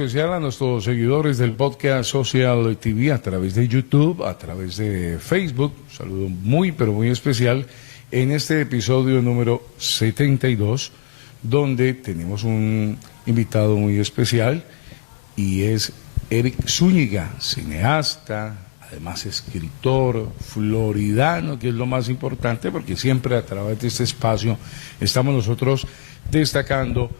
especial a nuestros seguidores del podcast Social TV a través de YouTube, a través de Facebook. Un saludo muy, pero muy especial en este episodio número 72, donde tenemos un invitado muy especial y es Eric Zúñiga, cineasta, además escritor, floridano, que es lo más importante, porque siempre a través de este espacio estamos nosotros destacando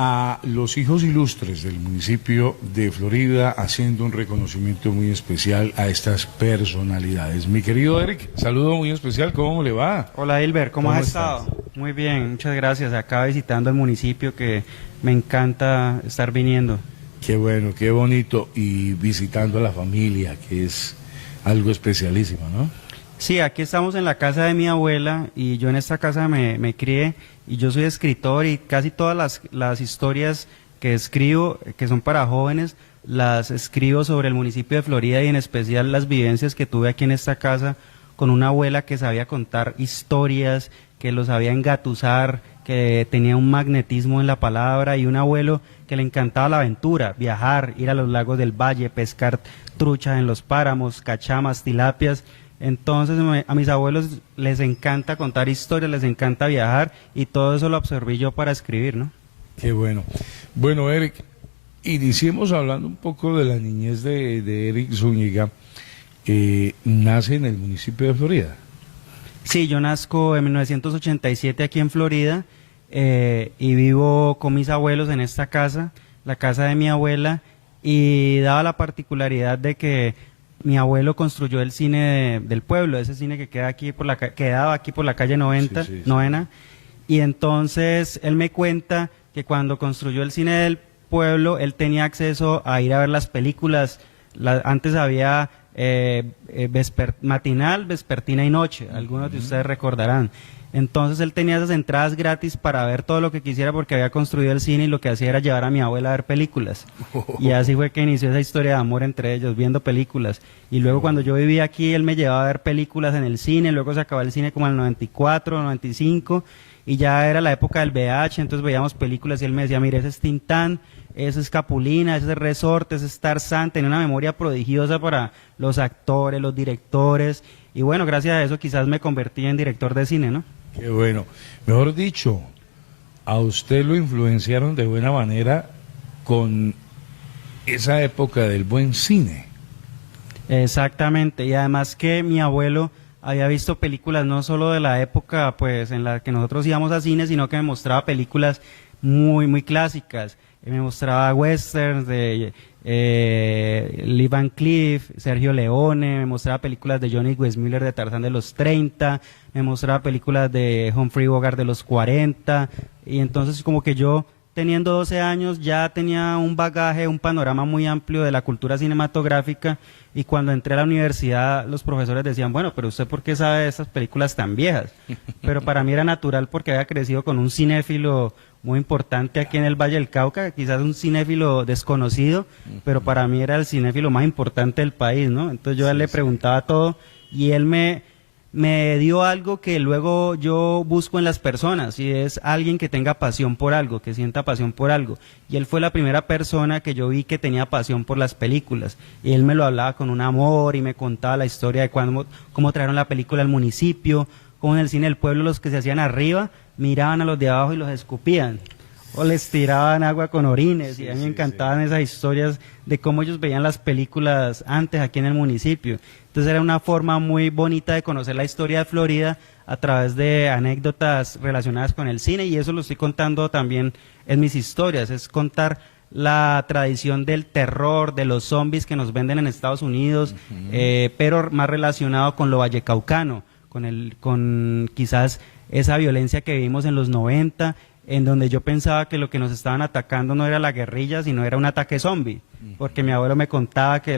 a los hijos ilustres del municipio de Florida, haciendo un reconocimiento muy especial a estas personalidades. Mi querido Eric, saludo muy especial, ¿cómo le va? Hola Hilbert, ¿cómo has estado? Muy bien, muchas gracias. Acá visitando el municipio, que me encanta estar viniendo. Qué bueno, qué bonito, y visitando a la familia, que es algo especialísimo, ¿no? Sí, aquí estamos en la casa de mi abuela y yo en esta casa me crié, y yo soy escritor, y casi todas las historias que escribo, que son para jóvenes, las escribo sobre el municipio de Florida, y en especial las vivencias que tuve aquí en esta casa con una abuela que sabía contar historias, que lo sabía engatusar, que tenía un magnetismo en la palabra, y un abuelo que le encantaba la aventura, viajar, ir a los lagos del valle, pescar truchas en los páramos, cachamas, tilapias. Entonces a mis abuelos les encanta contar historias, les encanta viajar, y todo eso lo absorbí yo para escribir, ¿no? Qué bueno. Bueno, Eric, iniciemos hablando un poco de la niñez de Eric Zúñiga. Nace en el municipio de Florida. Sí, yo nazco en 1987 aquí en Florida, y vivo con mis abuelos en esta casa, la casa de mi abuela, y daba la particularidad de que mi abuelo construyó el cine del pueblo, ese cine que quedaba aquí por la calle 90, sí. novena, y entonces él me cuenta que cuando construyó el cine del pueblo, él tenía acceso a ir a ver las películas. Antes había matinal, vespertina y noche, algunos de ustedes recordarán. Entonces él tenía esas entradas gratis para ver todo lo que quisiera, porque había construido el cine, y lo que hacía era llevar a mi abuela a ver películas. Y así fue que inició esa historia de amor entre ellos, viendo películas. Y luego cuando yo vivía aquí, él me llevaba a ver películas en el cine, luego se acabó el cine como en el 94, 95, y ya era la época del VH, entonces veíamos películas y él me decía, mire, ese es Tintán, ese es Capulina, ese es Resorte, ese es Tarzán. Tenía una memoria prodigiosa para los actores, los directores, y bueno, gracias a eso quizás me convertí en director de cine, ¿no? Qué bueno. Mejor dicho, a usted lo influenciaron de buena manera con esa época del buen cine. Exactamente, y además que mi abuelo había visto películas no solo de la época pues en la que nosotros íbamos a cine, sino que me mostraba películas muy clásicas. Me mostraba westerns de Lee Van Cleef, Sergio Leone, me mostraba películas de Johnny Weissmuller de Tarzán de los 30, me mostraba películas de Humphrey Bogart de los 40, y entonces como que yo, teniendo 12 años, ya tenía un bagaje, un panorama muy amplio de la cultura cinematográfica, y cuando entré a la universidad los profesores decían, bueno, pero ¿usted por qué sabe de esas películas tan viejas? Pero para mí era natural, porque había crecido con un cinéfilo muy importante aquí en el Valle del Cauca, quizás un cinéfilo desconocido, pero para mí era el cinéfilo más importante del país, ¿no? Entonces yo a él le preguntaba todo, y él me dio algo que luego yo busco en las personas, y es alguien que tenga pasión por algo, que sienta pasión por algo. Y él fue la primera persona que yo vi que tenía pasión por las películas, y él me lo hablaba con un amor, y me contaba la historia de cómo trajeron la película al municipio, cómo en el cine del pueblo los que se hacían arriba miraban a los de abajo y los escupían, o les tiraban agua con orines, y a mí me encantaban esas historias de cómo ellos veían las películas antes aquí en el municipio. Entonces era una forma muy bonita de conocer la historia de Florida a través de anécdotas relacionadas con el cine, y eso lo estoy contando también en mis historias, es contar la tradición del terror, de los zombies que nos venden en Estados Unidos, pero más relacionado con lo vallecaucano, con quizás esa violencia que vivimos en los 90, en donde yo pensaba que lo que nos estaban atacando no era la guerrilla, sino era un ataque zombie, porque mi abuelo me contaba que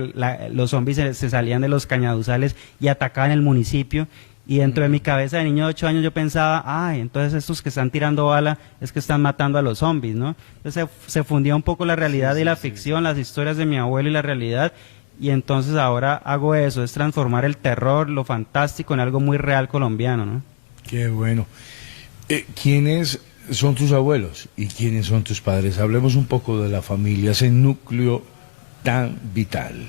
los zombies se salían de los cañaduzales y atacaban el municipio, y dentro de mi cabeza de niño de 8 años yo pensaba, ay, entonces estos que están tirando bala es que están matando a los zombies, ¿no? Entonces se fundía un poco la realidad y la ficción, las historias de mi abuelo y la realidad, y entonces ahora hago eso, es transformar el terror, lo fantástico, en algo muy real colombiano, ¿no? Qué bueno. ¿Quiénes son tus abuelos y quiénes son tus padres. Hablemos un poco de la familia, ese núcleo tan vital.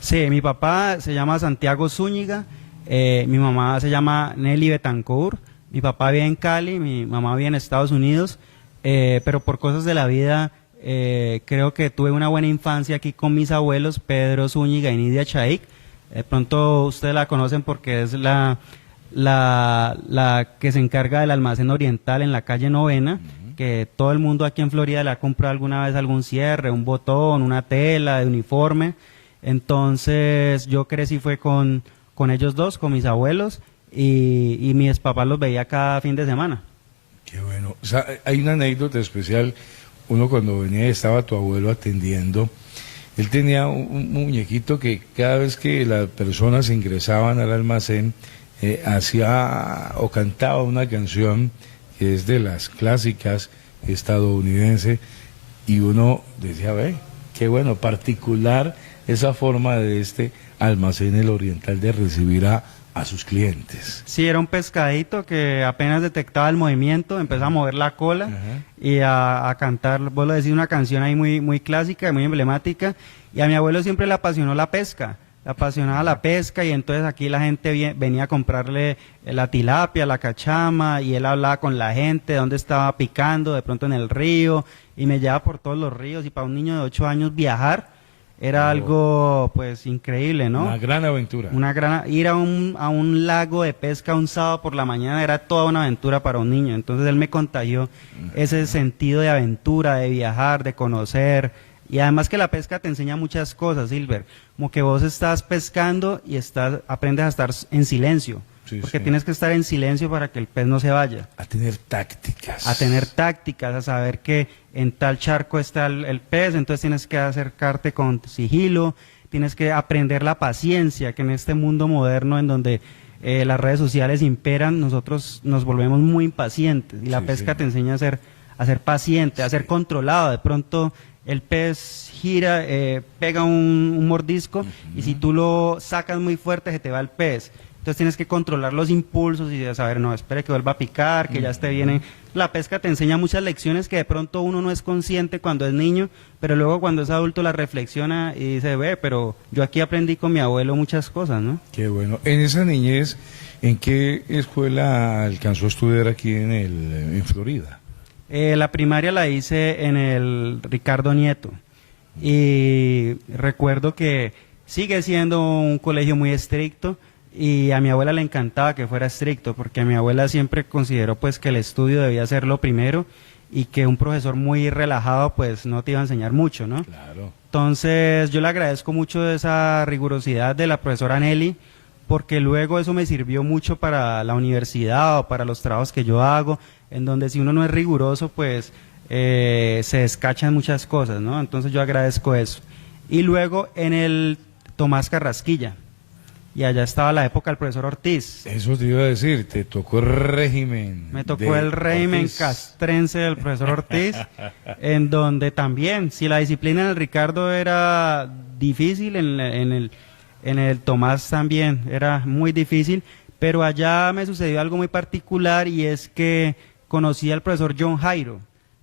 Sí, mi papá se llama Santiago Zúñiga, mi mamá se llama Nelly Betancourt, mi papá vive en Cali, mi mamá vive en Estados Unidos, pero por cosas de la vida creo que tuve una buena infancia aquí con mis abuelos, Pedro Zúñiga y Nidia Chaik. De pronto ustedes la conocen porque es la que se encarga del almacén oriental en la calle Novena, que todo el mundo aquí en Florida le ha comprado alguna vez algún cierre, un botón, una tela de uniforme. Entonces yo crecí fue con ellos dos, con mis abuelos, y mis papás los veía cada fin de semana. Qué bueno. O sea, hay una anécdota especial. Uno cuando venía y estaba tu abuelo atendiendo, él tenía un muñequito que cada vez que las personas ingresaban al almacén, hacía o cantaba una canción que es de las clásicas estadounidenses, y uno decía, ve, qué bueno, particular esa forma de este almacén El Oriental de recibir a sus clientes. Sí, era un pescadito que apenas detectaba el movimiento, empezaba a mover la cola. Ajá. Y a cantar, vos lo decís, una canción ahí muy, muy clásica, muy emblemática. Y a mi abuelo siempre le apasionó la pesca, le apasionaba la pesca, y entonces aquí la gente venía a comprarle la tilapia, la cachama, y él hablaba con la gente, dónde estaba picando, de pronto en el río, y me llevaba por todos los ríos. Y para un niño de 8 años viajar era algo pues increíble, ¿no? Una gran aventura. Ir a un lago de pesca un sábado por la mañana era toda una aventura para un niño. Entonces él me contagió ese sentido de aventura, de viajar, de conocer. Y además que la pesca te enseña muchas cosas, Silver. Como que vos estás pescando y aprendes a estar en silencio. Sí, porque sí. tienes que estar en silencio para que el pez no se vaya. A tener tácticas. A tener tácticas, a saber que en tal charco está el pez, entonces tienes que acercarte con sigilo, tienes que aprender la paciencia, que en este mundo moderno en donde las redes sociales imperan, nosotros nos volvemos muy impacientes, y la Sí, pesca sí. te enseña a ser paciente, a ser controlado. De pronto el pez gira, pega un mordisco, y si tú lo sacas muy fuerte se te va el pez. Entonces tienes que controlar los impulsos y saber, no, espere que vuelva a picar, que ya esté bien. La pesca te enseña muchas lecciones que de pronto uno no es consciente cuando es niño, pero luego cuando es adulto la reflexiona y dice, ve, pero yo aquí aprendí con mi abuelo muchas cosas, ¿no? Qué bueno. En esa niñez, ¿en qué escuela alcanzó a estudiar aquí en Florida? La primaria la hice en el Ricardo Nieto, y recuerdo que sigue siendo un colegio muy estricto, y a mi abuela le encantaba que fuera estricto, porque mi abuela siempre consideró pues que el estudio debía ser lo primero, y que un profesor muy relajado pues no te iba a enseñar mucho, ¿no? Claro. Entonces yo le agradezco mucho esa rigurosidad de la profesora Nelly, porque luego eso me sirvió mucho para la universidad o para los trabajos que yo hago, en donde si uno no es riguroso pues se descachan muchas cosas, ¿no? Entonces yo agradezco eso. Y luego en el Tomás Carrasquilla, y allá estaba la época del profesor Ortiz. Eso te iba a decir, te tocó el régimen. Me tocó de el régimen Ortiz. castrense del profesor Ortiz, en donde también, si la disciplina en el Ricardo era difícil, en el Tomás también era muy difícil, pero allá me sucedió algo muy particular, y es que conocí al profesor John Jairo.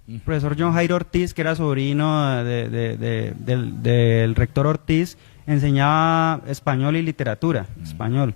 El profesor John Jairo Ortiz, que era sobrino del rector Ortiz, enseñaba español y literatura, español.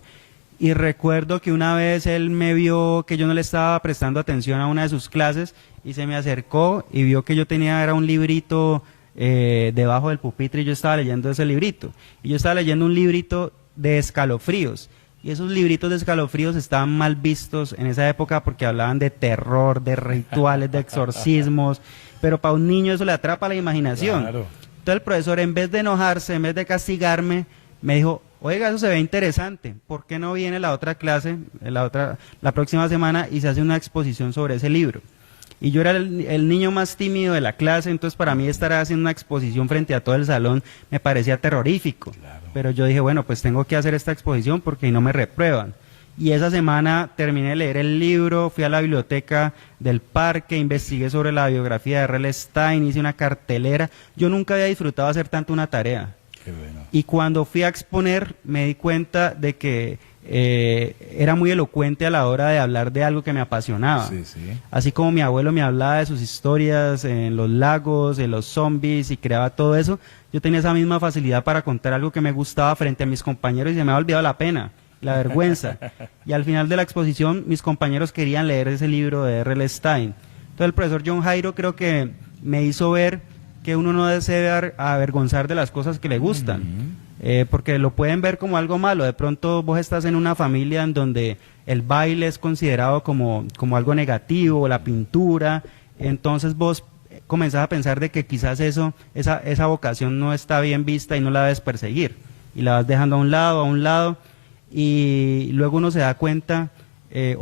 Y recuerdo que una vez él me vio que yo no le estaba prestando atención a una de sus clases, y se me acercó y vio que yo era un librito debajo del pupitre, y yo estaba leyendo ese librito. Y yo estaba leyendo un librito de escalofríos. Y esos libritos de escalofríos estaban mal vistos en esa época porque hablaban de terror, de rituales, de exorcismos. Pero para un niño eso le atrapa la imaginación. Claro. Entonces el profesor, en vez de enojarse, en vez de castigarme, me dijo, oiga, eso se ve interesante, ¿por qué no viene la otra clase, la próxima semana, y se hace una exposición sobre ese libro? Y yo era el niño más tímido de la clase, entonces para mí estar haciendo una exposición frente a todo el salón me parecía terrorífico. Claro. Pero yo dije, bueno, pues tengo que hacer esta exposición porque no me reprueban. Y esa semana terminé de leer el libro, fui a la biblioteca del parque, investigué sobre la biografía de R.L. Stein, hice una cartelera. Yo nunca había disfrutado hacer tanto una tarea. Qué bueno. Y cuando fui a exponer me di cuenta de que era muy elocuente a la hora de hablar de algo que me apasionaba. Sí, sí. Así como mi abuelo me hablaba de sus historias en los lagos, en los zombies y creaba todo eso, yo tenía esa misma facilidad para contar algo que me gustaba frente a mis compañeros y se me había olvidado la pena, la vergüenza. Y al final de la exposición mis compañeros querían leer ese libro de R.L. Stein. Entonces el profesor John Jairo creo que me hizo ver que uno no debe avergonzar de las cosas que le gustan. Porque lo pueden ver como algo malo. De pronto vos estás en una familia en donde el baile es considerado como algo negativo, la pintura, entonces vos comenzás a pensar de que quizás esa vocación no está bien vista y no la debes perseguir, y la vas dejando a un lado, y luego uno se da cuenta, he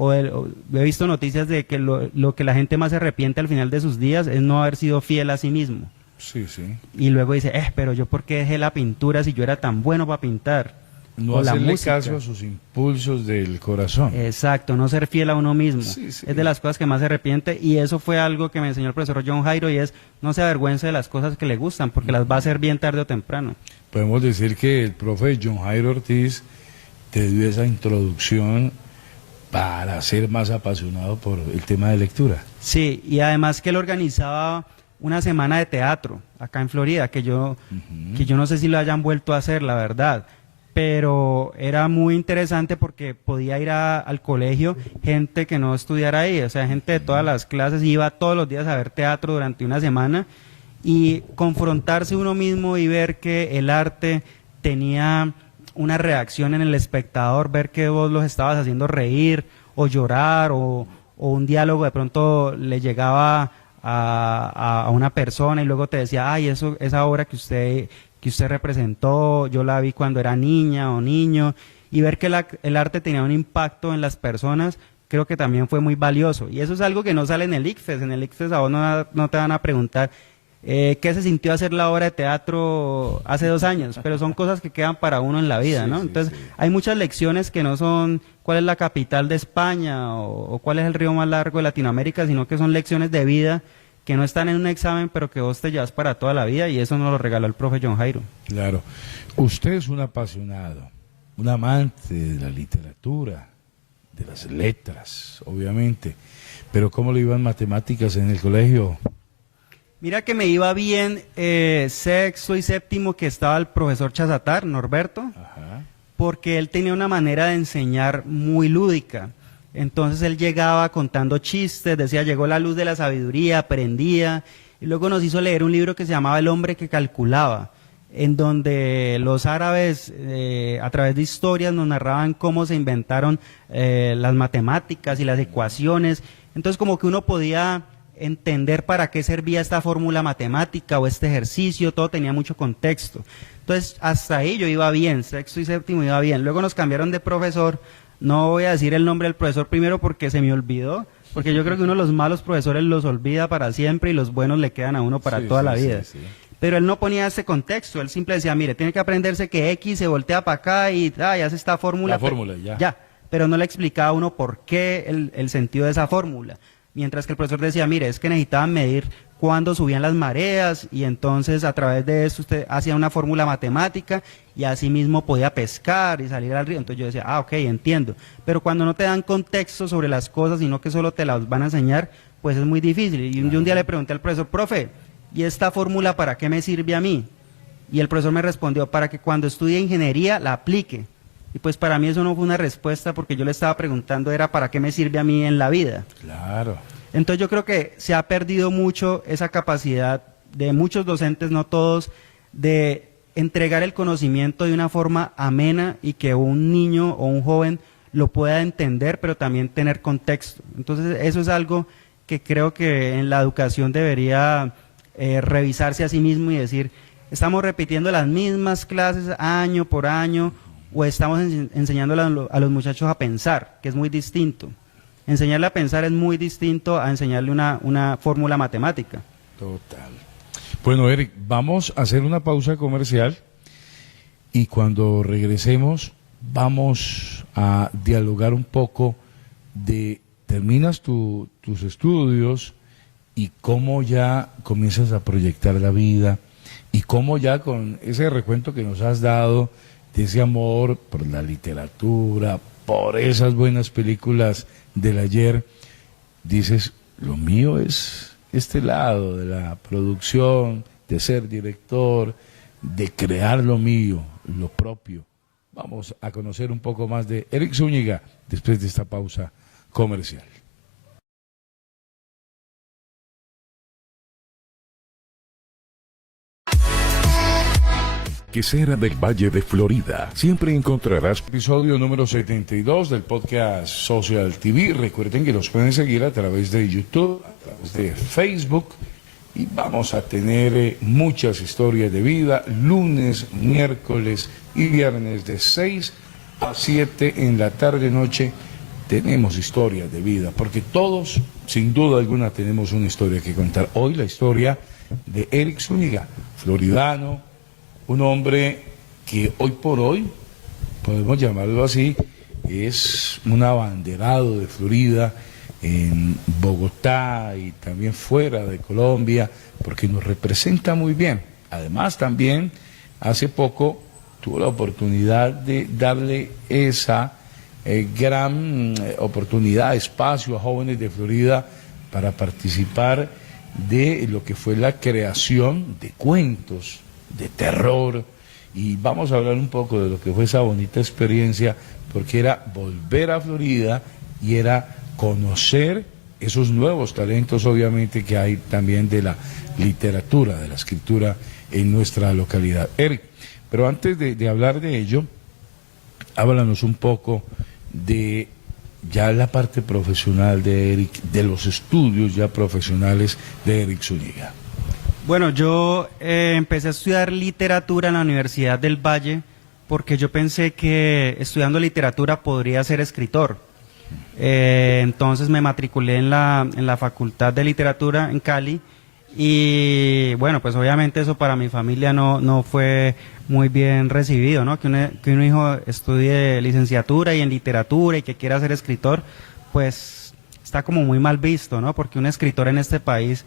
visto noticias de que lo que la gente más se arrepiente al final de sus días es no haber sido fiel a sí mismo. Sí, sí. Y luego dice, pero yo por qué dejé la pintura si yo era tan bueno para pintar. No O la hacerle música. caso a sus impulsos del corazón. Exacto, no ser fiel a uno mismo. Sí, sí. Es de las cosas que más se arrepiente, y eso fue algo que me enseñó el profesor John Jairo, y es no se avergüence de las cosas que le gustan, porque las va a hacer bien tarde o temprano. Podemos decir que el profe John Jairo Ortiz te dio esa introducción para ser más apasionado por el tema de lectura. Sí, y además que él organizaba una semana de teatro acá en Florida, que yo no sé si lo hayan vuelto a hacer, la verdad, pero era muy interesante porque podía ir al colegio gente que no estudiara ahí, o sea, gente de todas las clases, iba todos los días a ver teatro durante una semana, y confrontarse uno mismo y ver que el arte tenía una reacción en el espectador, ver que vos los estabas haciendo reír o llorar, o un diálogo de pronto le llegaba a una persona y luego te decía, ay, esa obra que usted representó, yo la vi cuando era niña o niño, y ver que el arte tenía un impacto en las personas, creo que también fue muy valioso. Y eso es algo que no sale en el ICFES. En el ICFES a vos no te van a preguntar qué se sintió hacer la obra de teatro hace 2 años, pero son cosas que quedan para uno en la vida, Sí, ¿no? sí, Entonces, sí. hay muchas lecciones que no son cuál es la capital de España o cuál es el río más largo de Latinoamérica, sino que son lecciones de vida que no están en un examen, pero que vos te llevas para toda la vida, y eso nos lo regaló el profe John Jairo. Claro. Usted es un apasionado, un amante de la literatura, de las letras, obviamente. Pero ¿cómo le iban matemáticas en el colegio? Mira que me iba bien sexto y séptimo, que estaba el profesor Chazatar, Norberto, Ajá. porque él tenía una manera de enseñar muy lúdica. Entonces él llegaba contando chistes, decía, llegó la luz de la sabiduría, aprendía, y luego nos hizo leer un libro que se llamaba El hombre que calculaba, en donde los árabes, a través de historias, nos narraban cómo se inventaron las matemáticas y las ecuaciones. Entonces como que uno podía entender para qué servía esta fórmula matemática o este ejercicio, todo tenía mucho contexto. Entonces hasta ahí yo iba bien, sexto y séptimo iba bien. Luego nos cambiaron de profesor. No voy a decir el nombre del profesor primero porque se me olvidó, porque yo creo que uno de los malos profesores los olvida para siempre y los buenos le quedan a uno para Sí, toda sí, la vida. sí, sí. Pero él no ponía ese contexto, él simple decía, mire, tiene que aprenderse que X se voltea para acá y hace esta fórmula. La fórmula, ya. Ya, pero no le explicaba a uno por qué el sentido de esa fórmula. Mientras que el profesor decía, mire, es que necesitaban medir cuándo subían las mareas, y entonces a través de eso usted hacía una fórmula matemática y así mismo podía pescar y salir al río. Entonces yo decía, ok, entiendo. Pero cuando no te dan contexto sobre las cosas, sino que solo te las van a enseñar, pues es muy difícil. Y yo un día le pregunté al profesor, profe, ¿y esta fórmula para qué me sirve a mí? Y el profesor me respondió, para que cuando estudie ingeniería la aplique. Y pues para mí eso no fue una respuesta, porque yo le estaba preguntando era para qué me sirve a mí en la vida. Claro. Entonces yo creo que se ha perdido mucho esa capacidad de muchos docentes, no todos, de entregar el conocimiento de una forma amena y que un niño o un joven lo pueda entender, pero también tener contexto. Entonces eso es algo que creo que en la educación debería revisarse a sí mismo y decir, ¿estamos repitiendo las mismas clases año por año o estamos enseñándole a los muchachos a pensar, que es muy distinto? Enseñarle a pensar es muy distinto a enseñarle una fórmula matemática. Total. Bueno, Eric, vamos a hacer una pausa comercial y cuando regresemos vamos a dialogar un poco de terminas tus estudios y cómo ya comienzas a proyectar la vida y cómo ya con ese recuento que nos has dado de ese amor por la literatura, por esas buenas películas del ayer, dices, lo mío es este lado de la producción, de ser director, de crear lo mío, lo propio. Vamos a conocer un poco más de Eric Zúñiga después de esta pausa comercial. Quesera del Valle de Florida. Siempre encontrarás Episodio número 72 del podcast Social TV. Recuerden que los pueden seguir a través de YouTube, a través de Facebook. Y vamos a tener muchas historias de vida, lunes, miércoles y viernes de 6 a 7 en la tarde-noche. Tenemos historias de vida, porque todos, sin duda alguna, tenemos una historia que contar. Hoy la historia de Eric Zúñiga, floridano, un hombre que hoy por hoy, podemos llamarlo así, es un abanderado de Florida en Bogotá y también fuera de Colombia, porque nos representa muy bien. Además también, hace poco, tuvo la oportunidad de darle esa gran oportunidad, espacio a jóvenes de Florida para participar de lo que fue la creación de cuentos de terror, y vamos a hablar un poco de lo que fue esa bonita experiencia, porque era volver a Florida y era conocer esos nuevos talentos, obviamente, que hay también de la literatura, de la escritura en nuestra localidad. Eric, pero antes de hablar de ello, háblanos un poco de ya la parte profesional de Eric, de los estudios ya profesionales de Eric Zúñiga. Bueno, yo empecé a estudiar literatura en la Universidad del Valle porque yo pensé que estudiando literatura podría ser escritor. Entonces me matriculé en la Facultad de Literatura en Cali y bueno, pues obviamente eso para mi familia no fue muy bien recibido, ¿no? Que un hijo estudie licenciatura y en literatura y que quiera ser escritor, pues está como muy mal visto, ¿no? Porque un escritor en este país,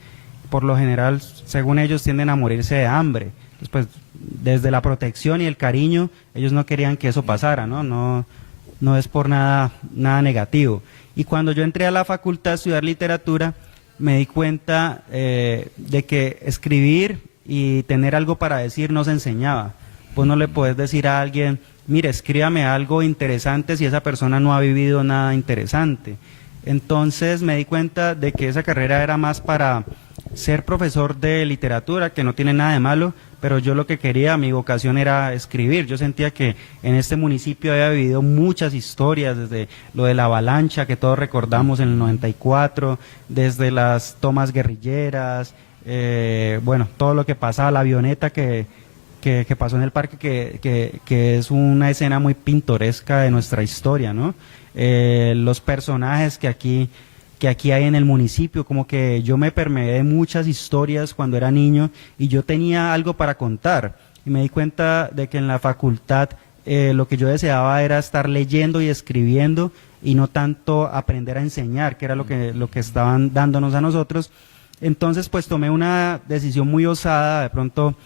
por lo general, según ellos, tienden a morirse de hambre. Entonces, pues, desde la protección y el cariño, ellos no querían que eso pasara, ¿no? No es por nada negativo. Y cuando yo entré a la facultad a estudiar literatura, me di cuenta de que escribir y tener algo para decir no se enseñaba. Vos no le podés decir a alguien, mire, escríbame algo interesante si esa persona no ha vivido nada interesante. Entonces me di cuenta de que esa carrera era más para ser profesor de literatura, que no tiene nada de malo, pero yo lo que quería, mi vocación era escribir. Yo sentía que en este municipio había vivido muchas historias, desde lo de la avalancha que todos recordamos en el 94, desde las tomas guerrilleras, bueno, todo lo que pasaba, la avioneta que pasó en el parque, que es una escena muy pintoresca de nuestra historia, ¿no? Los personajes que aquí hay en el municipio, como que yo me permeé de muchas historias cuando era niño y yo tenía algo para contar. Y me di cuenta de que en la facultad lo que yo deseaba era estar leyendo y escribiendo y no tanto aprender a enseñar, que era lo que estaban dándonos a nosotros. Entonces, pues tomé una decisión muy osada, de pronto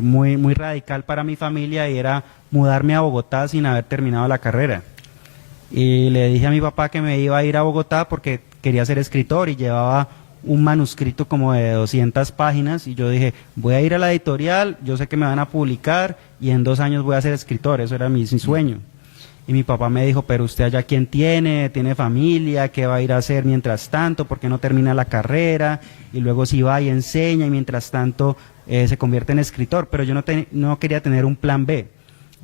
muy radical para mi familia, y era mudarme a Bogotá sin haber terminado la carrera. Y le dije a mi papá que me iba a ir a Bogotá porque quería ser escritor y llevaba un manuscrito como de 200 páginas y yo dije, voy a ir a la editorial, yo sé que me van a publicar y en 2 años voy a ser escritor, eso era mi sueño. Y mi papá me dijo, pero usted allá quién tiene familia, ¿qué va a ir a hacer mientras tanto? ¿Por qué no termina la carrera? Y luego si va y enseña y mientras tanto se convierte en escritor. Pero yo no quería tener un plan B.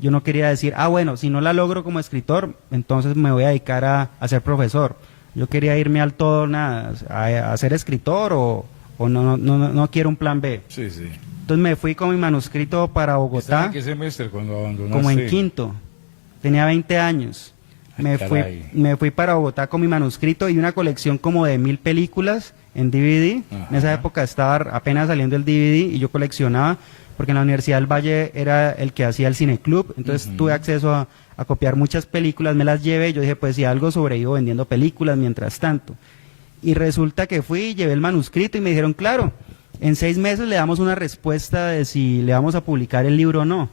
Yo no quería decir, bueno, si no la logro como escritor, entonces me voy a dedicar a ser profesor. Yo quería irme al todo nada, a ser escritor o no quiero un plan B. Sí, sí. Entonces me fui con mi manuscrito para Bogotá. ¿En qué semestre cuando abandonaste? Como en quinto. Tenía 20 años. Me fui para Bogotá con mi manuscrito y una colección como de 1000 películas en DVD. Ajá. En esa época estaba apenas saliendo el DVD y yo coleccionaba, porque en la Universidad del Valle era el que hacía el cineclub, entonces tuve acceso a copiar muchas películas, me las llevé, yo dije, pues si algo sobrevivo vendiendo películas mientras tanto. Y resulta que fui, llevé el manuscrito y me dijeron, claro, en 6 meses le damos una respuesta de si le vamos a publicar el libro o no.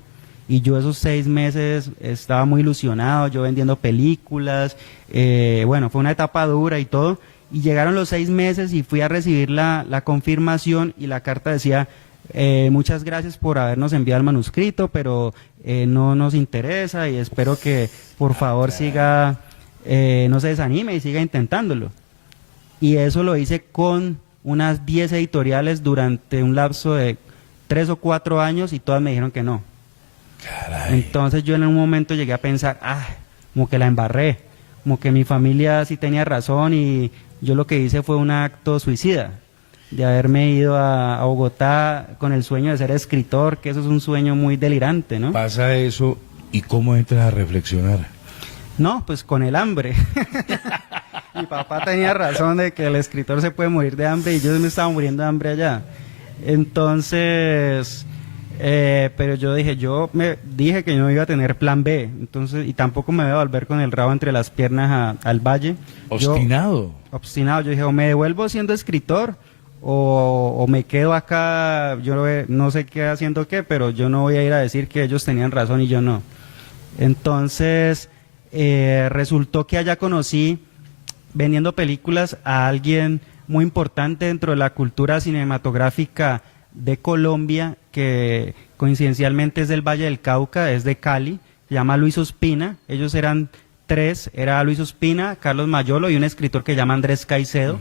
Y yo esos 6 meses estaba muy ilusionado, yo vendiendo películas, bueno, fue una etapa dura y todo. Y llegaron los 6 meses y fui a recibir la confirmación y la carta decía, muchas gracias por habernos enviado el manuscrito, pero no nos interesa y espero que por favor siga, no se desanime y siga intentándolo. Y eso lo hice con unas 10 editoriales durante un lapso de 3 o 4 años y todas me dijeron que no. Caray. Entonces yo en un momento llegué a pensar, como que la embarré, como que mi familia sí tenía razón y yo lo que hice fue un acto suicida, de haberme ido a Bogotá con el sueño de ser escritor, que eso es un sueño muy delirante, ¿no? Pasa eso y cómo entras a reflexionar. No, pues con el hambre. Mi papá tenía razón de que el escritor se puede morir de hambre y yo me estaba muriendo de hambre allá. Entonces, pero yo me dije que no iba a tener plan B, entonces, y tampoco me voy a volver con el rabo entre las piernas al valle. Obstinado. Obstinado, yo dije, o me devuelvo siendo escritor, o me quedo acá, yo no sé qué haciendo qué, pero yo no voy a ir a decir que ellos tenían razón y yo no. Entonces, resultó que allá conocí, vendiendo películas, a alguien muy importante dentro de la cultura cinematográfica de Colombia, que coincidencialmente es del Valle del Cauca, es de Cali, se llama Luis Ospina. Ellos eran 3, era Luis Ospina, Carlos Mayolo y un escritor que se llama Andrés Caicedo,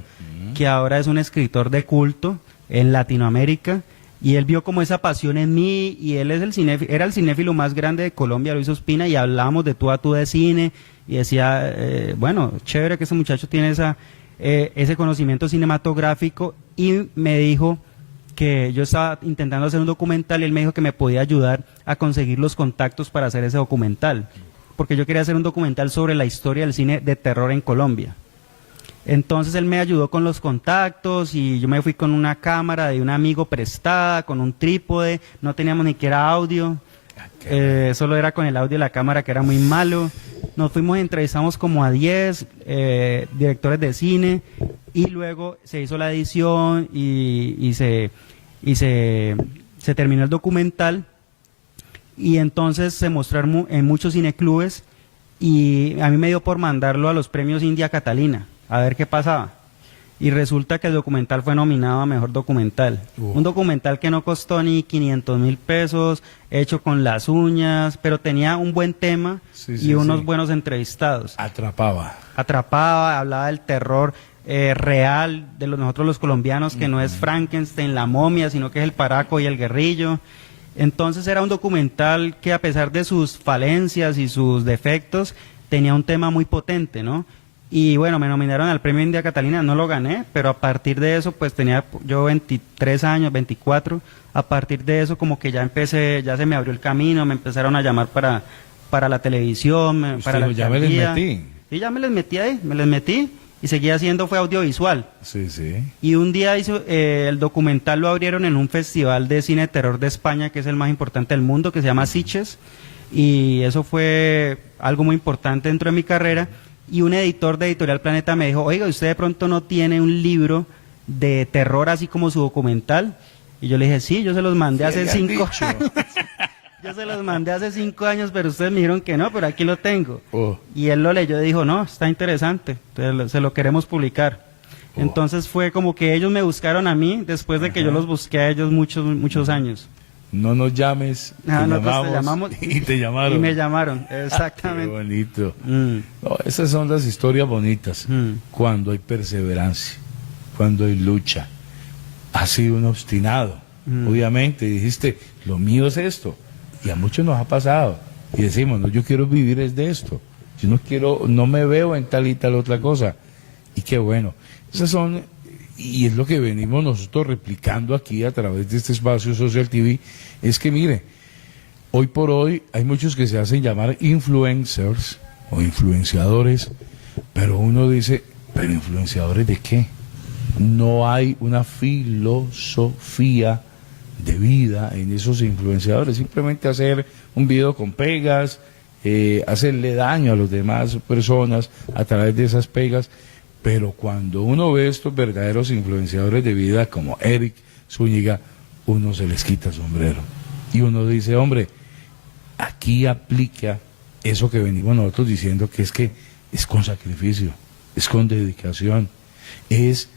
que ahora es un escritor de culto en Latinoamérica, y él vio como esa pasión en mí, y él es era el cinéfilo más grande de Colombia, Luis Ospina, y hablábamos de tú a tú de cine, y decía, bueno, chévere que ese muchacho tiene ese conocimiento cinematográfico, y me dijo que yo estaba intentando hacer un documental, y él me dijo que me podía ayudar a conseguir los contactos para hacer ese documental, porque yo quería hacer un documental sobre la historia del cine de terror en Colombia. Entonces él me ayudó con los contactos y yo me fui con una cámara de un amigo prestada, con un trípode, no teníamos ni siquiera audio, solo era con el audio de la cámara que era muy malo. Nos fuimos, entrevistamos como a 10 directores de cine y luego se hizo la edición y se terminó el documental, y entonces se mostró en muchos cineclubes y a mí me dio por mandarlo a los premios India Catalina a ver qué pasaba, y resulta que el documental fue nominado a Mejor Documental. Un documental que no costó ni 500.000 pesos, hecho con las uñas, pero tenía un buen tema y unos buenos entrevistados. Atrapaba, hablaba del terror real de nosotros los colombianos, que no es Frankenstein, la momia, sino que es el Paraco y el Guerrillo. Entonces era un documental que, a pesar de sus falencias y sus defectos, tenía un tema muy potente, ¿no? Y bueno, me nominaron al premio India Catalina, no lo gané, pero a partir de eso, pues tenía yo 23 años, 24, a partir de eso como que ya se me abrió el camino, me empezaron a llamar para la televisión, para la ya me les metí. Sí, ya me les metí ahí, y seguía haciendo fue audiovisual. Sí. Y un día el documental lo abrieron en un festival de cine de terror de España, que es el más importante del mundo, que se llama Sitges, y eso fue algo muy importante dentro de mi carrera. Y un editor de Editorial Planeta me dijo, oiga, ¿usted de pronto no tiene un libro de terror así como su documental? Y yo le dije, sí, yo se los mandé hace 5 años. Yo se los mandé hace 5 años, pero ustedes me dijeron que no, pero aquí lo tengo. Y él lo leyó y dijo, no, está interesante, se lo queremos publicar. Entonces fue como que ellos me buscaron a mí después de que yo los busqué a ellos muchos años. No nos llames, te llamamos y te llamaron. Y me llamaron, exactamente. Qué bonito. No, esas son las historias bonitas. Cuando hay perseverancia, cuando hay lucha. Has sido un obstinado, obviamente. Dijiste, lo mío es esto. Y a muchos nos ha pasado. Y decimos, no, yo quiero vivir es de esto. Yo no me veo en tal y tal otra cosa. Y qué bueno. Esas son, y es lo que venimos nosotros replicando aquí a través de este espacio Social TV, es que mire, hoy por hoy hay muchos que se hacen llamar influencers o influenciadores, pero uno dice, ¿pero influenciadores de qué? No hay una filosofía de vida en esos influenciadores, simplemente hacer un video con pegas, hacerle daño a las demás personas a través de esas pegas. Pero cuando uno ve estos verdaderos influenciadores de vida como Eric Zúñiga, uno se les quita el sombrero. Y uno dice, hombre, aquí aplica eso que venimos nosotros diciendo, que es con sacrificio, es con dedicación, es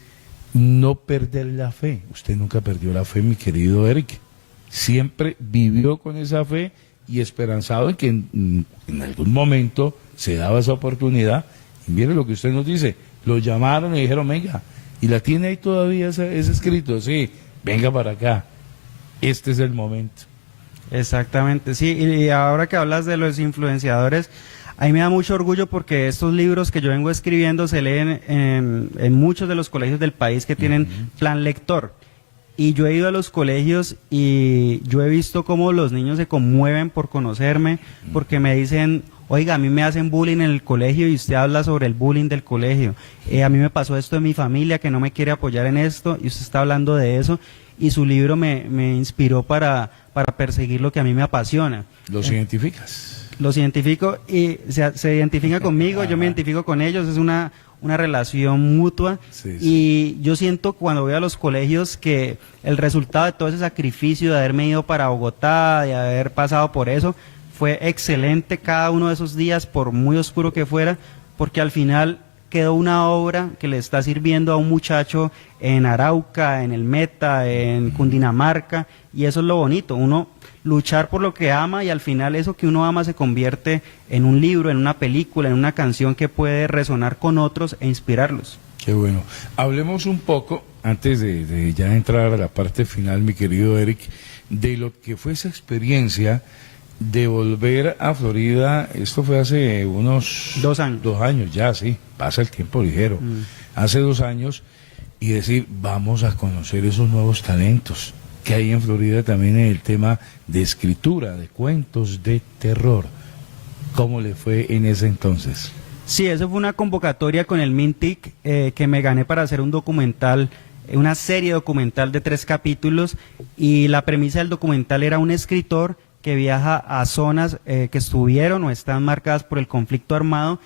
no perder la fe. Usted nunca perdió la fe, mi querido Eric. Siempre vivió con esa fe y esperanzado en que en algún momento se daba esa oportunidad. Y mire lo que usted nos dice, lo llamaron y dijeron, venga, y la tiene ahí todavía ese escrito, sí, venga para acá, este es el momento. Exactamente, sí, y ahora que hablas de los influenciadores, a mí me da mucho orgullo porque estos libros que yo vengo escribiendo se leen en muchos de los colegios del país que tienen plan lector. Y yo he ido a los colegios y yo he visto cómo los niños se conmueven por conocerme, porque me dicen, oiga, a mí me hacen bullying en el colegio y usted habla sobre el bullying del colegio. A mí me pasó esto en mi familia que no me quiere apoyar en esto y usted está hablando de eso. Y su libro me inspiró para perseguir lo que a mí me apasiona. ¿Los identificas? Los identifico y se identifica conmigo, yo me identifico con ellos, es una relación mutua. Sí, sí. Y yo siento cuando voy a los colegios que el resultado de todo ese sacrificio de haberme ido para Bogotá, de haber pasado por eso, fue excelente cada uno de esos días, por muy oscuro que fuera, porque al final quedó una obra que le está sirviendo a un muchacho en Arauca, en el Meta, en Cundinamarca, y eso es lo bonito, uno luchar por lo que ama y al final eso que uno ama se convierte en un libro, en una película, en una canción que puede resonar con otros e inspirarlos. Qué bueno. Hablemos un poco, antes de ya entrar a la parte final, mi querido Eric, de lo que fue esa experiencia de volver a Florida. Esto fue hace unos 2 años. 2 años ya, sí, pasa el tiempo ligero. Hace 2 años, y decir, vamos a conocer esos nuevos talentos que hay en Florida también en el tema de escritura, de cuentos de terror. ¿Cómo le fue en ese entonces? Sí, eso fue una convocatoria con el Mintic que me gané para hacer un documental, una serie documental de 3 capítulos, y la premisa del documental era un escritor que viaja a zonas que estuvieron o están marcadas por el conflicto armado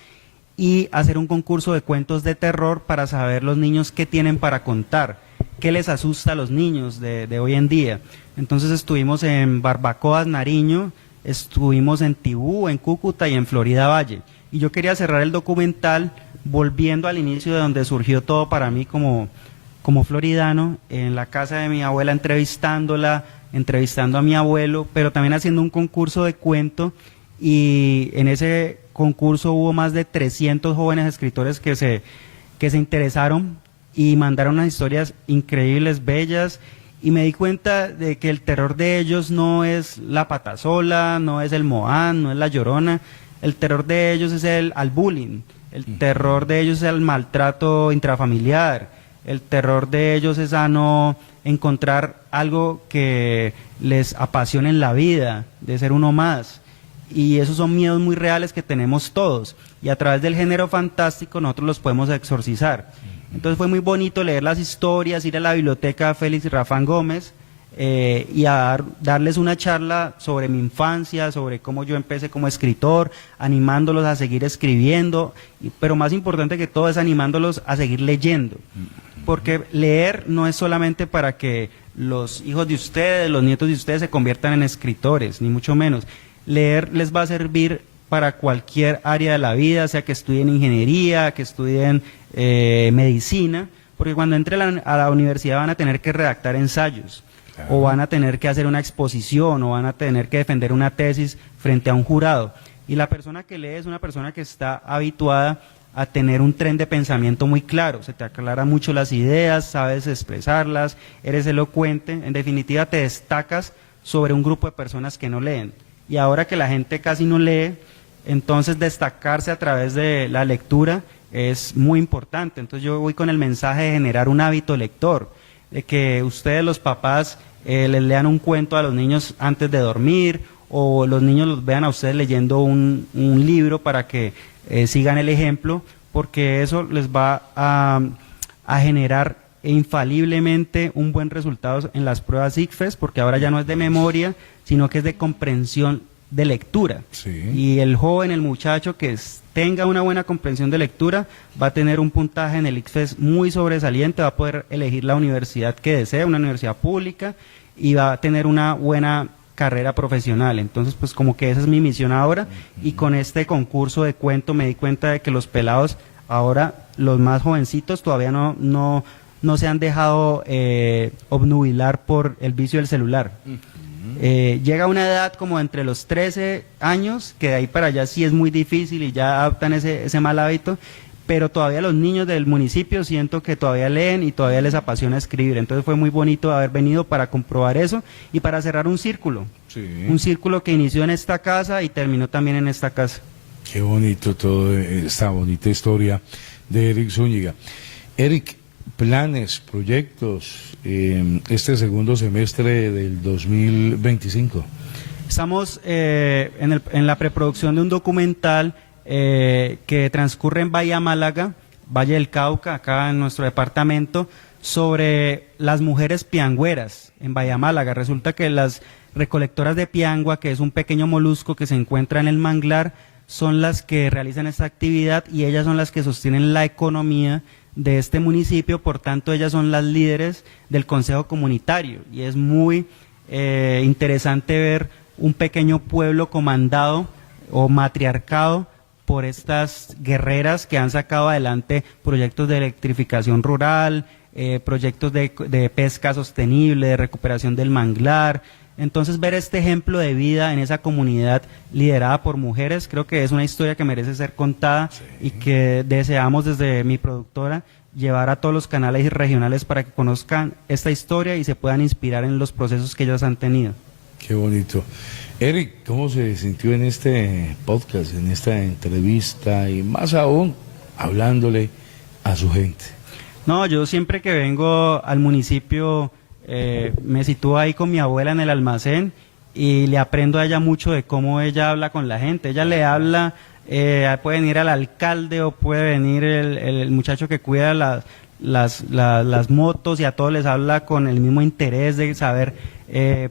y hacer un concurso de cuentos de terror para saber los niños qué tienen para contar, qué les asusta a los niños de hoy en día. Entonces estuvimos en Barbacoas, Nariño, estuvimos en Tibú, en Cúcuta y en Florida Valle. Y yo quería cerrar el documental volviendo al inicio de donde surgió todo para mí como floridano, en la casa de mi abuela entrevistándola, entrevistando a mi abuelo, pero también haciendo un concurso de cuento, y en ese concurso hubo más de 300 jóvenes escritores que se interesaron y mandaron unas historias increíbles, bellas, y me di cuenta de que el terror de ellos no es la patasola, no es el Moán, no es la Llorona, el terror de ellos es al bullying, el terror de ellos es el maltrato intrafamiliar, el terror de ellos es a no encontrar algo que les apasione en la vida, de ser uno más. Y esos son miedos muy reales que tenemos todos. Y a través del género fantástico nosotros los podemos exorcizar. Entonces fue muy bonito leer las historias, ir a la biblioteca Félix y Rafán Gómez y darles una charla sobre mi infancia, sobre cómo yo empecé como escritor, animándolos a seguir escribiendo, pero más importante que todo es animándolos a seguir leyendo. Porque leer no es solamente para que los hijos de ustedes, los nietos de ustedes se conviertan en escritores, ni mucho menos. Leer les va a servir para cualquier área de la vida, sea que estudien ingeniería, que estudien medicina, porque cuando entren a la universidad van a tener que redactar ensayos, claro, o van a tener que hacer una exposición, o van a tener que defender una tesis frente a un jurado. Y la persona que lee es una persona que está habituada a tener un tren de pensamiento muy claro, se te aclaran mucho las ideas, sabes expresarlas, eres elocuente, en definitiva te destacas sobre un grupo de personas que no leen. Y ahora que la gente casi no lee, entonces destacarse a través de la lectura es muy importante. Entonces yo voy con el mensaje de generar un hábito lector, de que ustedes los papás les lean un cuento a los niños antes de dormir, o los niños los vean a ustedes leyendo un libro para que sigan el ejemplo, porque eso les va a generar infaliblemente un buen resultado en las pruebas ICFES, porque ahora ya no es de memoria, sino que es de comprensión de lectura. Sí. Y el joven, el muchacho que tenga una buena comprensión de lectura, va a tener un puntaje en el ICFES muy sobresaliente, va a poder elegir la universidad que desee, una universidad pública, y va a tener una buena carrera profesional. Entonces, pues como que esa es mi misión ahora, y con este concurso de cuento me di cuenta de que los pelados ahora, los más jovencitos, todavía no se han dejado obnubilar por el vicio del celular. Llega una edad como entre los 13 años, que de ahí para allá sí es muy difícil y ya adoptan ese mal hábito, pero todavía los niños del municipio siento que todavía leen y todavía les apasiona escribir. Entonces fue muy bonito haber venido para comprobar eso y para cerrar un círculo. Sí. Un círculo que inició en esta casa y terminó también en esta casa. Qué bonito toda esta bonita historia de Eric Zúñiga. Eric, planes, proyectos, este segundo semestre del 2025. Estamos en la preproducción de un documental que transcurre en Bahía Málaga, Valle del Cauca, acá en nuestro departamento, sobre las mujeres piangüeras en Bahía Málaga. Resulta que las recolectoras de piangua, que es un pequeño molusco que se encuentra en el manglar, son las que realizan esta actividad y ellas son las que sostienen la economía de este municipio. Por tanto, ellas son las líderes del consejo comunitario y es muy interesante ver un pequeño pueblo comandado o matriarcado por estas guerreras que han sacado adelante proyectos de electrificación rural, proyectos de pesca sostenible, de recuperación del manglar. Entonces, ver este ejemplo de vida en esa comunidad liderada por mujeres, creo que es una historia que merece ser contada, sí, y que deseamos desde mi productora llevar a todos los canales regionales para que conozcan esta historia y se puedan inspirar en los procesos que ellas han tenido. Qué bonito. Eric, ¿cómo se sintió en este podcast, en esta entrevista y más aún hablándole a su gente? No, yo siempre que vengo al municipio me sitúo ahí con mi abuela en el almacén y le aprendo a ella mucho de cómo ella habla con la gente. Ella le habla, puede venir al alcalde o puede venir el muchacho que cuida las motos, y a todos les habla con el mismo interés de saber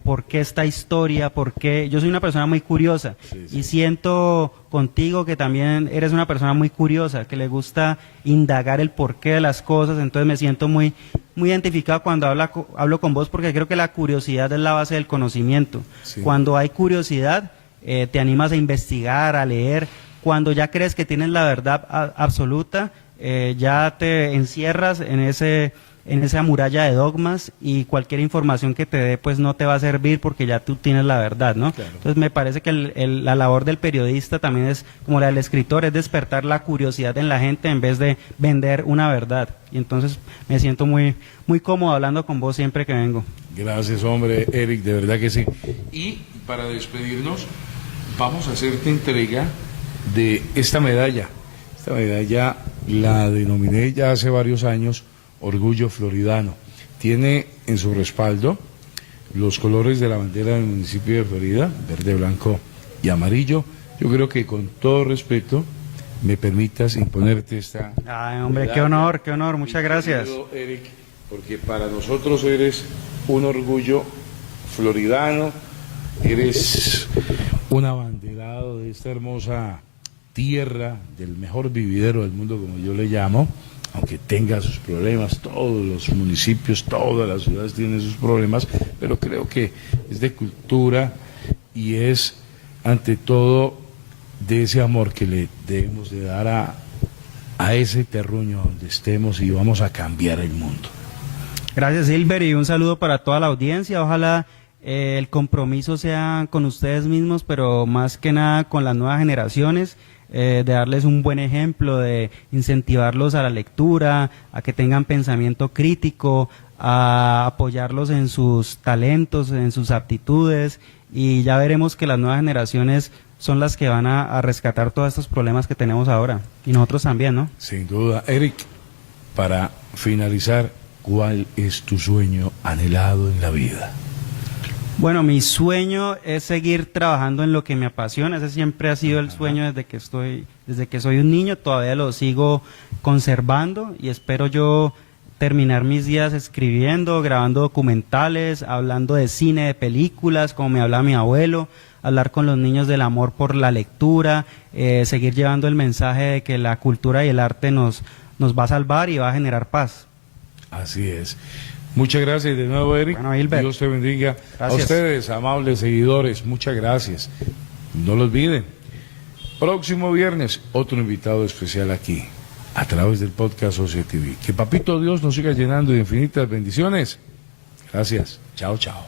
por qué esta historia, por qué. Yo soy una persona muy curiosa, sí, sí, y siento contigo que también eres una persona muy curiosa, que le gusta indagar el porqué de las cosas. Entonces me siento muy identificado cuando hablo con vos, porque creo que la curiosidad es la base del conocimiento. Sí. Cuando hay curiosidad, te animas a investigar, a leer. Cuando ya crees que tienes la verdad absoluta, ya te encierras en esa muralla de dogmas, y cualquier información que te dé pues no te va a servir porque ya tú tienes la verdad, ¿no? Claro. Entonces me parece que la labor del periodista también es como la del escritor, es despertar la curiosidad en la gente en vez de vender una verdad. Y entonces me siento muy cómodo hablando con vos siempre que vengo. Gracias, hombre, Eric, de verdad que sí. Y para despedirnos, vamos a hacerte entrega de esta medalla. Esta medalla la denominé ya hace varios años Orgullo Floridano. Tiene en su respaldo los colores de la bandera del municipio de Florida, verde, blanco y amarillo. Yo creo que con todo respeto me permitas imponerte esta... Ay, hombre, medalla. Qué honor, muchas gracias. Eric, porque para nosotros eres un orgullo floridano, eres un abanderado de esta hermosa tierra, del mejor vividero del mundo, como yo le llamo, aunque tenga sus problemas. Todos los municipios, todas las ciudades tienen sus problemas, pero creo que es de cultura y es, ante todo, de ese amor que le debemos de dar a ese terruño donde estemos, y vamos a cambiar el mundo. Gracias, Silver, y un saludo para toda la audiencia. Ojalá el compromiso sea con ustedes mismos, pero más que nada con las nuevas generaciones, de darles un buen ejemplo, de incentivarlos a la lectura, a que tengan pensamiento crítico, a apoyarlos en sus talentos, en sus aptitudes, y ya veremos que las nuevas generaciones son las que van a rescatar todos estos problemas que tenemos ahora, y nosotros también, ¿no? Sin duda. Eric, para finalizar, ¿cuál es tu sueño anhelado en la vida? Bueno, mi sueño es seguir trabajando en lo que me apasiona. Ese siempre ha sido el sueño desde que soy un niño. Todavía lo sigo conservando y espero yo terminar mis días escribiendo, grabando documentales, hablando de cine, de películas, como me hablaba mi abuelo, hablar con los niños del amor por la lectura, seguir llevando el mensaje de que la cultura y el arte nos va a salvar y va a generar paz. Así es. Muchas gracias de nuevo, Eric. Bueno, Hilbert. Dios te bendiga. A Gracias. ustedes, amables seguidores, muchas gracias. No lo olviden. Próximo viernes, otro invitado especial aquí, a través del podcast Social TV. Que Papito Dios nos siga llenando de infinitas bendiciones. Gracias. Chao, chao.